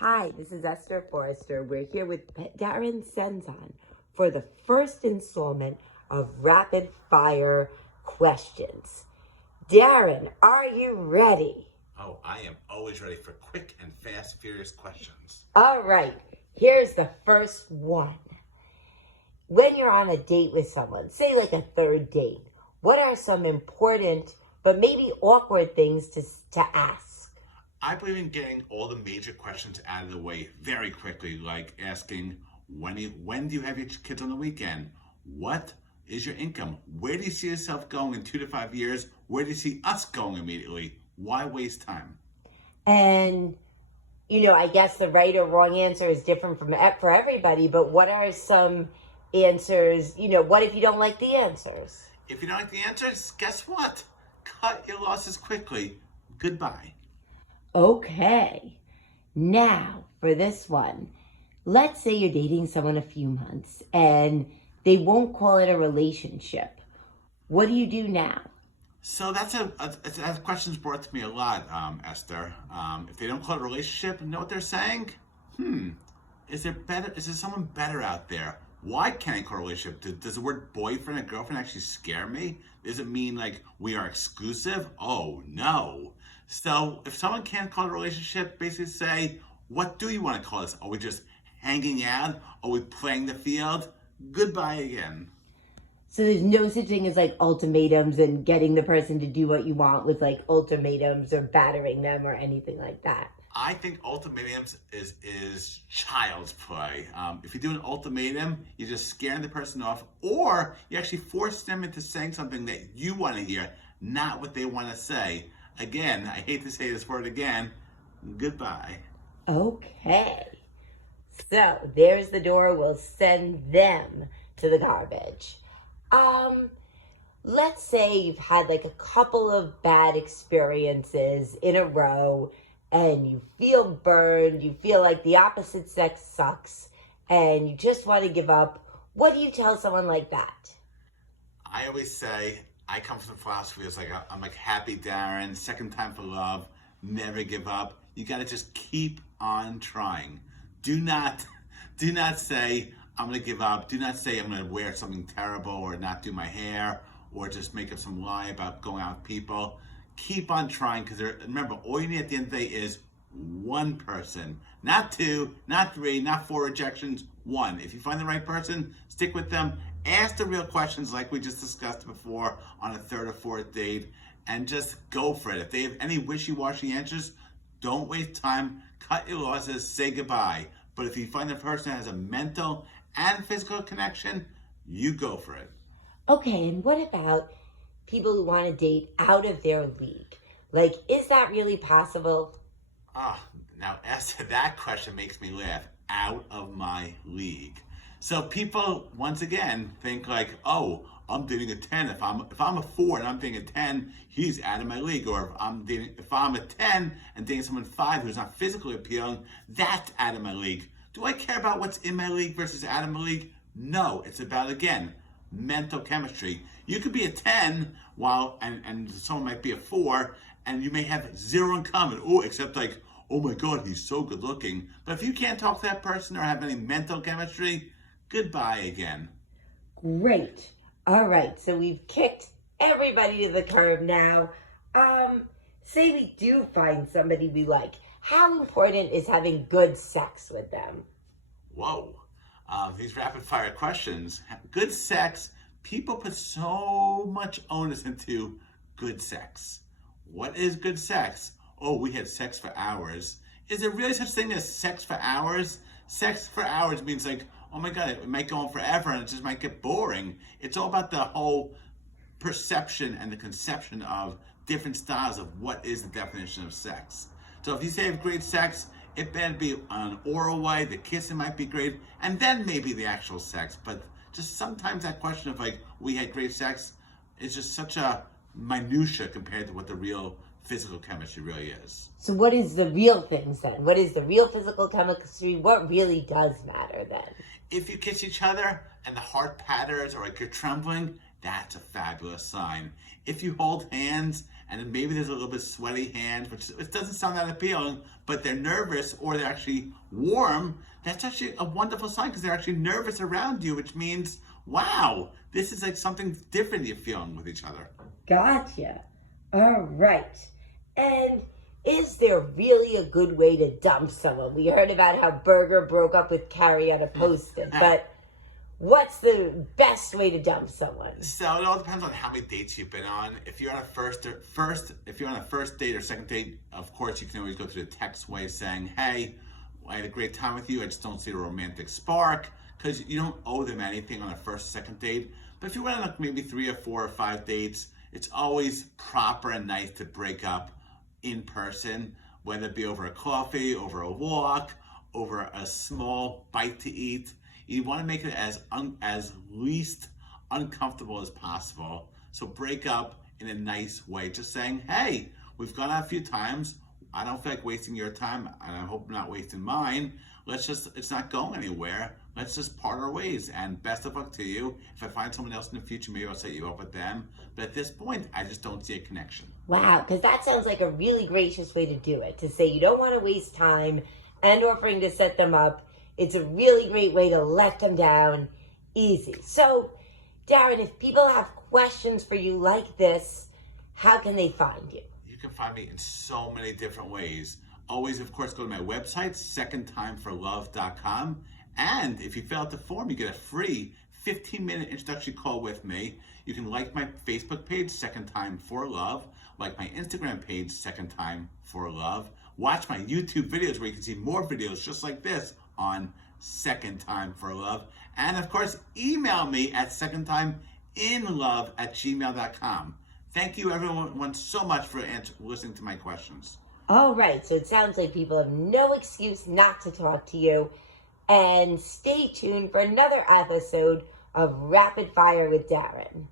Hi, this is Esther Forrester. We're here with Darren Senzon for the first installment of Rapid Fire Questions. Darren, are you ready? Oh, I am always ready for quick and fast, furious questions. All right, here's the first one. When you're on a date with someone, say like a third date, what are some important but maybe awkward things to ask? I believe in getting all the major questions out of the way very quickly, like asking, when do you have your kids on the weekend? What is your income? Where do you see yourself going in 2 to 5 years? Where do you see us going immediately? Why waste time? And I guess the right or wrong answer is different for everybody, but what are some answers? What if you don't like the answers? If you don't like the answers, guess what? Cut your losses quickly. Goodbye. Okay. Now, for this one, let's say you're dating someone a few months and they won't call it a relationship. What do you do now? So that question's brought to me a lot, Esther. If they don't call it a relationship, know what they're saying? Is there someone better out there? Why can't I call it a relationship? Does the word boyfriend and girlfriend actually scare me? Does it mean like we are exclusive? Oh no. So if someone can't call it a relationship, basically say, what do you want to call this? Are we just hanging out? Are we playing the field? Goodbye again. So there's no such thing as like ultimatums and getting the person to do what you want with like ultimatums or battering them or anything like that. I think ultimatums is child's play. If you do an ultimatum, you're just scaring the person off, or you actually force them into saying something that you want to hear, not what they want to say. Again, I hate to say this word again, goodbye. Okay. So there's the door. We'll send them to the garbage. Let's say you've had like a couple of bad experiences in a row and you feel burned, you feel like the opposite sex sucks, and you just want to give up. What do you tell someone like that? I always say, I come from the philosophy, I'm like happy Darren, second time for love, never give up. You gotta just keep on trying. Do not say, I'm gonna give up. Do not say I'm gonna wear something terrible or not do my hair or just make up some lie about going out with people. Keep on trying, because remember, all you need at the end of the day is one person. Not two, not three, not four rejections, one. If you find the right person, stick with them. Ask the real questions like we just discussed before on a third or fourth date, and just go for it. If they have any wishy-washy answers, don't waste time. Cut your losses, say goodbye. But if you find the person that has a mental and physical connection, you go for it. Okay, and what about people who want to date out of their league? Like, is that really possible? Now, Esther, that question makes me laugh. Out of my league. So people, once again, think like, oh, I'm dating a 10. If I'm a 4 and I'm dating a 10, he's out of my league. Or if I'm a 10 and dating someone 5 who's not physically appealing, that's out of my league. Do I care about what's in my league versus out of my league? No, it's about, again, mental chemistry. You could be a 10 and someone might be a 4, and you may have zero in common. Oh, except like, oh my God, he's so good looking. But if you can't talk to that person or have any mental chemistry, goodbye again. Great. All right, so we've kicked everybody to the curb now. Say we do find somebody we like. How important is having good sex with them? Whoa. These rapid fire questions. Good sex, people put so much onus into good sex. What is good sex? Oh, we had sex for hours. Is there really such thing as sex for hours? Sex for hours means like, oh my God, it might go on forever and it just might get boring. It's all about the whole perception and the conception of different styles of what is the definition of sex. So if you say have great sex, it better be an oral way, the kissing might be great, and then maybe the actual sex. But just sometimes that question of like, we had great sex is just such a minutia compared to what the real physical chemistry really is. So what is the real things then? What is the real physical chemistry? What really does matter then? If you kiss each other and the heart patters or like you're trembling, that's a fabulous sign. If you hold hands and then maybe there's a little bit sweaty hands, which it doesn't sound that appealing, but they're nervous or they're actually warm, that's actually a wonderful sign because they're actually nervous around you, which means, wow, this is like something different you're feeling with each other. Gotcha. All right. And is there really a good way to dump someone? We heard about how Berger broke up with Carrie on a Post-it, but what's the best way to dump someone? So it all depends on how many dates you've been on. If you're on a first date or second date, of course you can always go through the text way saying, "Hey, I had a great time with you. I just don't see a romantic spark," because you don't owe them anything on a first or second date. But if you went on like maybe 3 or 4 or 5 dates, it's always proper and nice to break up in person, whether it be over a coffee, over a walk, over a small bite to eat. You want to make it as least uncomfortable as possible. So break up in a nice way, just saying, "Hey, we've gone out a few times. I don't feel like wasting your time, and I hope I'm not wasting mine. It's not going anywhere. Let's just part our ways, and best of luck to you. If I find someone else in the future, maybe I'll set you up with them. But at this point, I just don't see a connection." Wow, because that sounds like a really gracious way to do it. To say you don't want to waste time and offering to set them up. It's a really great way to let them down easy. So, Darren, if people have questions for you like this, how can they find you? You can find me in so many different ways. Always, of course, go to my website, secondtimeforlove.com. And if you fill out the form, you get a free 15-minute introductory call with me. You can like my Facebook page, Second Time for Love, like my Instagram page, Second Time for Love. Watch my YouTube videos where you can see more videos just like this on Second Time for Love. And of course, email me at secondtimeinlove@gmail.com. Thank you everyone so much for listening to my questions. All right, so it sounds like people have no excuse not to talk to you. And stay tuned for another episode of Rapid Fire with Darren.